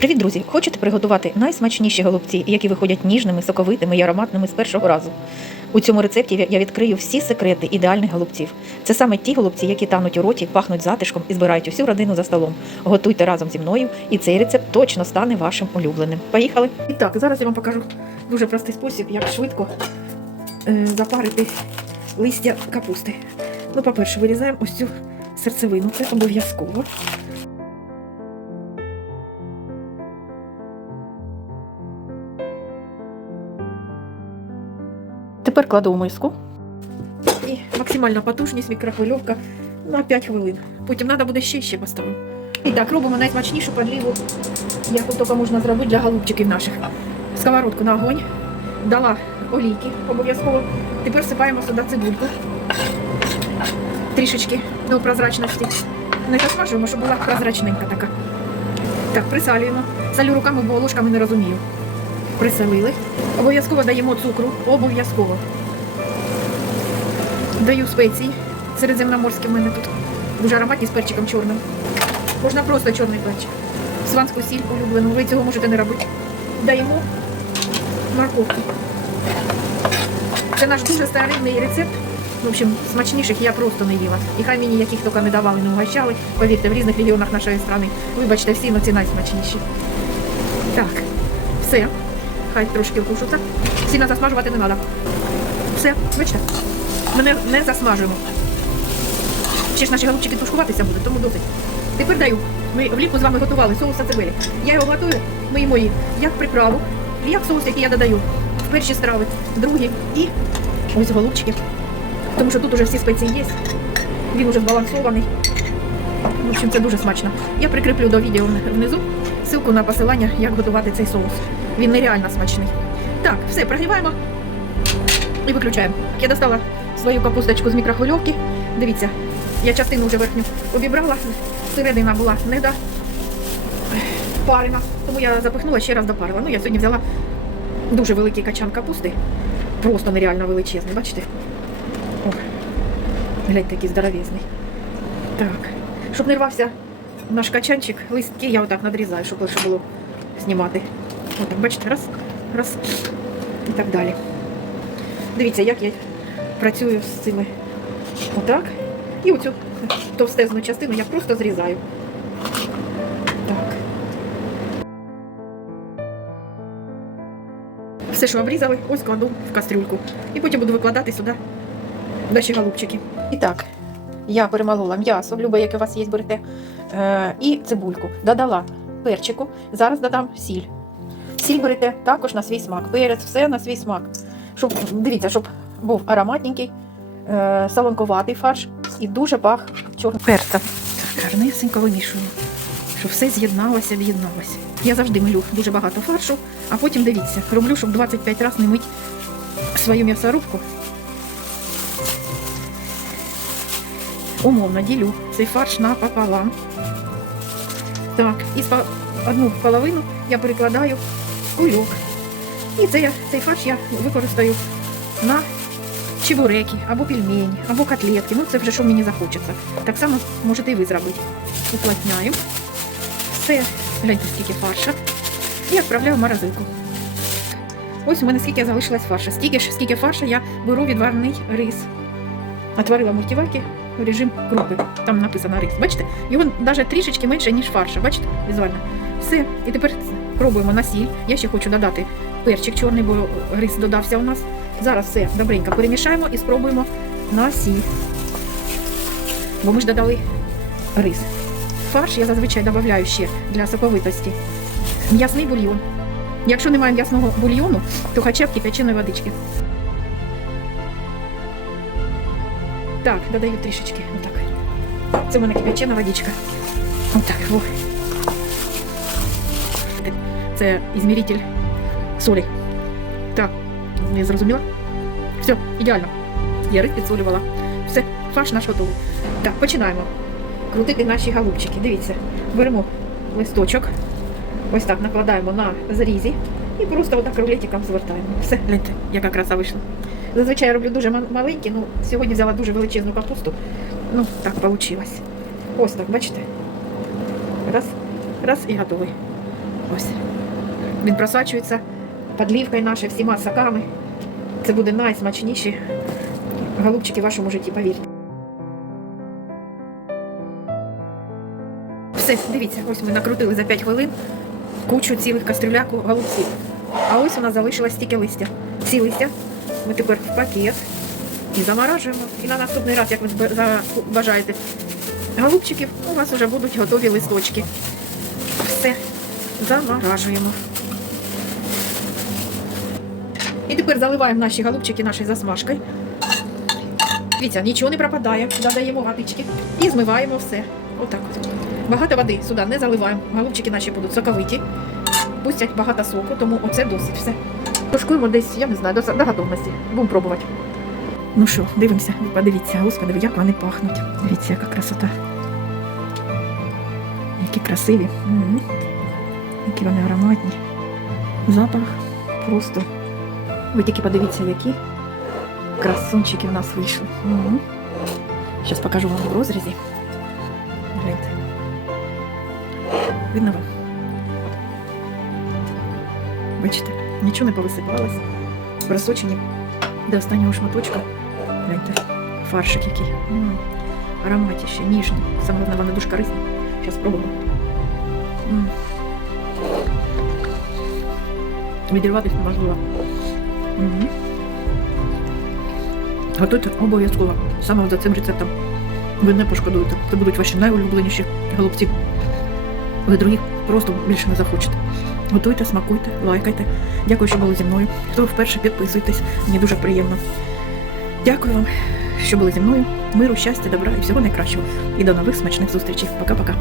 Привіт, друзі! Хочете приготувати найсмачніші голубці, які виходять ніжними, соковитими і ароматними з першого разу? У цьому рецепті я відкрию всі секрети ідеальних голубців. Це саме ті голубці, які тануть у роті, пахнуть затишком і збирають усю родину за столом. Готуйте разом зі мною, і цей рецепт точно стане вашим улюбленим. Поїхали! І так, зараз я вам покажу дуже простий спосіб, як швидко е, запарити листя капусти. Ну, по-перше, вирізаємо ось цю серцевину, це обов'язково. Тепер кладу в миску. І максимальна потужність мікрохвильовка на 5 хвилин. Потім треба буде ще ще поставити. І так, робимо найсмачнішу подліву, яку тільки можна зробити для голубчиків наших. Сковородку на огонь, дала олійки обов'язково. Тепер всипаємо сюди цибульку. Трішечки до прозрачності. Не засмажуємо, щоб була прозрачненька така. Так, присалюємо. Салю руками, бо ложками не розумію. Присолили. Обов'язково даємо цукру. Обов'язково. Даю спеції. Середземноморські в мене тут. Дуже ароматні з перчиком чорним. Можна просто чорний перчик. Сванську сіль улюблену. Ви цього можете не робити. Даємо морковки. Це наш дуже старинний рецепт. В общем, смачніших я просто не їла. І хай мені яких тільки не давали, не угощали. Повірте, в різних регіонах нашої країни. Вибачте, всі, але ці найсмачніші. Так, все. Хай трошки вкушуться. Сильно засмажувати не треба. Все, бачите? Ми не, не засмажуємо. Ще ж наші голубчики тушкуватися будуть, тому досить. Тепер даю. Ми влітку з вами готували соус сацебелі. Я його готую, ми їмо її як приправу, як соус, який я додаю в перші страви, в другі і ось голубчики. Тому що тут уже всі спеції є. Він уже збалансований. В общем, це дуже смачно. Я прикріплю до відео внизу ссылку на посилання, як готувати цей соус. Він нереально смачний. Так, все, прогріваємо і виключаємо. Я достала свою капусточку з мікрохвильовки. Дивіться, я частину вже верхню обібрала, середина була не до парена, тому я запихнула ще раз допарила. Ну, я сьогодні взяла дуже великий качан капусти. Просто нереально величезний, бачите? О, гляньте, який здоровезний. Так, щоб не рвався наш качанчик, листки я отак надрізаю, щоб легше було знімати. Отак, бачите, раз, раз і так далі. Дивіться, як я працюю з цими. Отак. І оцю товстезну частину я просто зрізаю. Так. Все, що обрізали, ось кладу в кастрюльку. І потім буду викладати сюди наші голубчики. І так, я перемолола м'ясо, любе, яке у вас є, берете, е, і цибульку. Додала перчику. Зараз додам сіль. Сіль берете також на свій смак. Перець, все на свій смак. Щоб, дивіться, щоб був ароматненький, е, солонковатий фарш і дуже пах перцем. Так, гарнесенько вимішую, щоб все з'єдналося, об'єдналося. Я завжди милю дуже багато фаршу, а потім дивіться, роблю, щоб 25 разів не мить свою м'ясорубку. Умовно ділю цей фарш на пополам. Так, і одну половину я перекладаю в кульок. І це я, цей фарш я використаю на чебуреки, або пельмені, або котлетки. Ну, це вже що мені захочеться. Так само можете і ви зробити. Уплотняю. Все, гляньте, скільки фарша. І відправляю в морозилку. Ось у мене скільки залишилось фарша. Стільки ж, скільки фарша я беру відварний рис. Отварила мультиварки в режим крупи. Там написано рис. Бачите? Його навіть трішечки менше, ніж фарша. Бачите? Візуально. Все. І тепер пробуємо на сіль. Я ще хочу додати перчик чорний, бо рис додався у нас. Зараз все добренько перемішаємо і спробуємо на сіль. Бо ми ж додали рис. Фарш я зазвичай додаю ще для соковитості. М'ясний бульйон. Якщо немає м'ясного бульйону, то хоча б кипяченої водички. Так, додаю трішечки. Отак. Це в мене кипячена водичка. Отак. О. Це ізміритель солі. Так, не зрозуміла? Все, ідеально. Я рис підсолювала. Все, фарш наш готовий. Так, починаємо крутити наші голубчики. Дивіться, беремо листочок. Ось так накладаємо на зрізі і просто отак рулетиком звертаємо. Все, гляньте, яка краса вийшла. Зазвичай я роблю дуже маленькі, ну сьогодні взяла дуже величезну капусту. Ну, так вийшло. Ось так, бачите? Раз, раз і готовий. Ось. Він просачується подлівкою нашою, всіма соками. Це буде найсмачніші голубчики в вашому житті, повірте. Все, дивіться, ось ми накрутили за 5 хвилин кучу цілих кастрюляку голубців. А ось у нас залишилось тільки листя. Ці листя ми тепер в пакет і заморажуємо. І на наступний раз, як ви бажаєте голубчиків, у вас вже будуть готові листочки. Все, заморажуємо. І тепер заливаємо наші голубчики нашою засмажкою. Дивіться, нічого не пропадає. Додаємо ватички і змиваємо все. Отак от. Багато води сюди не заливаємо. Голубчики наші будуть соковиті, пустять багато соку, тому оце досить все. Тушкуємо десь, я не знаю, до, готовності. Будемо пробувати. Ну що, дивимося, подивіться, господи, як вони пахнуть. Дивіться, яка красота. Які красиві. Мгм. Які вони ароматні. Запах просто. Ви тільки подивіться, які красунчики в нас вийшли. Угу. Зараз покажу вам в розрізі. Гляньте. Видно вам? Бачите, нічого не повисипалось. Просочені до останнього шматочка. Гляньте, фаршик який. М, Ароматіще, ніжні. Саме головне, вони дуже корисні. Зараз спробуємо. М. Відірватися неможливо. Готуйте обов'язково. Саме за цим рецептом. Ви не пошкодуєте. Це будуть ваші найулюбленіші голубці. Ви других просто більше не захочете. Готуйте, смакуйте, лайкайте. Дякую, що були зі мною. Хто вперше підписуйтесь, мені дуже приємно. Дякую вам, що були зі мною. Миру, щастя, добра і всього найкращого. І до нових смачних зустрічей. Пока-пока.